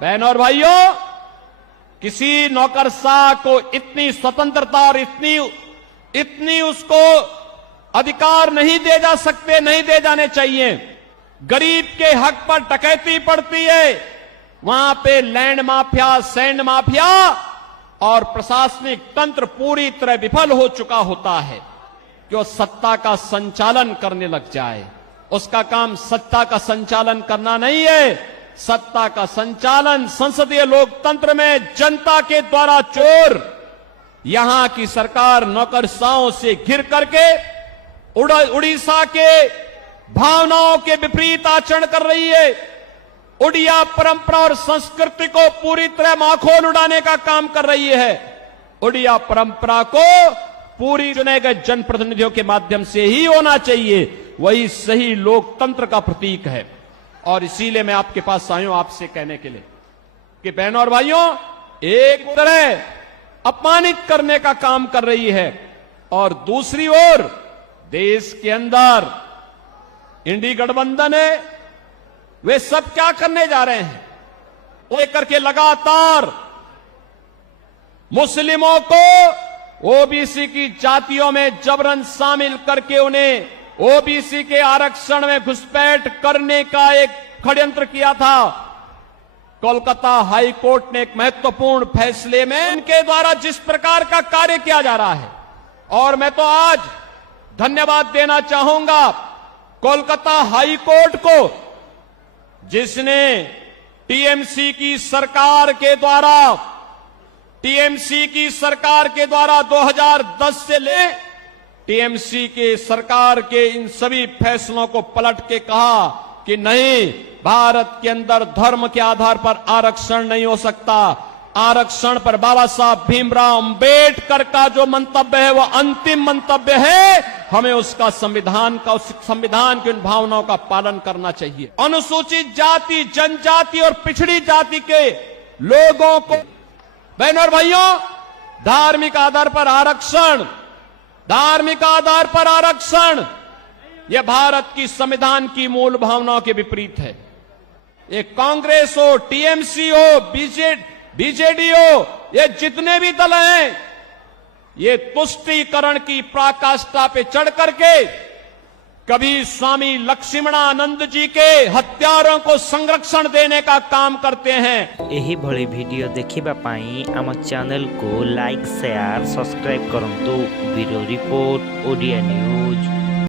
बहन और भाइयों, किसी नौकरशाह को इतनी स्वतंत्रता और इतनी उसको अधिकार नहीं दे जा सकते, नहीं दे जाने चाहिए। गरीब के हक पर डकैती पड़ती है, वहां पे लैंड माफिया, सैंड माफिया और प्रशासनिक तंत्र पूरी तरह विफल हो चुका होता है कि वो सत्ता का संचालन करने लग जाए। उसका काम सत्ता का संचालन करना नहीं है। सत्ता का संचालन संसदीय लोकतंत्र में जनता के द्वारा चोर यहां की सरकार नौकरशाहों से घिर करके उड़ीसा के भावनाओं के विपरीत आचरण कर रही है। उड़िया परंपरा और संस्कृति को पूरी तरह माखोल उड़ाने का काम कर रही है। उड़िया परंपरा को पूरी चुने गए जनप्रतिनिधियों के माध्यम से ही होना चाहिए, वही सही लोकतंत्र का प्रतीक है। और इसीलिए मैं आपके पास आया हूं आपसे कहने के लिए कि बहनों और भाइयों, एक तरह अपमानित करने का काम कर रही है और दूसरी ओर देश के अंदर इंडी गठबंधन है, वे सब क्या करने जा रहे हैं? लेकर के लगातार मुस्लिमों को ओबीसी की जातियों में जबरन शामिल करके उन्हें ओबीसी के आरक्षण में घुसपैठ करने का एक षड्यंत्र किया था। कोलकाता हाई कोर्ट ने एक महत्वपूर्ण फैसले में उनके द्वारा जिस प्रकार का कार्य किया जा रहा है, और मैं तो आज धन्यवाद देना चाहूंगा कोलकाता हाई कोर्ट को, जिसने टीएमसी की सरकार के द्वारा 2010 से ले टीएमसी के सरकार के इन सभी फैसलों को पलट के कहा कि नहीं, भारत के अंदर धर्म के आधार पर आरक्षण नहीं हो सकता। आरक्षण पर बाबा साहब भीमराव अंबेडकर का जो मंतव्य है वह अंतिम मंतव्य है। हमें उसका संविधान की उन भावनाओं का पालन करना चाहिए। अनुसूचित जाति, जनजाति और पिछड़ी जाति के लोगों को, बहनों और भाइयों, धार्मिक आधार पर आरक्षण यह भारत की संविधान की मूल भावनाओं के विपरीत है। ये कांग्रेस हो, टीएमसी हो, बीजेडी हो, ये जितने भी दल हैं, ये तुष्टीकरण की पराकाष्ठा पे चढ़ करके कभी स्वामी लक्ष्मणानंद जी के हत्यारों को संरक्षण देने का काम करते हैं। यही भली वीडियो देखिबा पाई आम चैनल को लाइक, शेयर, सब्सक्राइब करंतु। Bureau report, Odia news.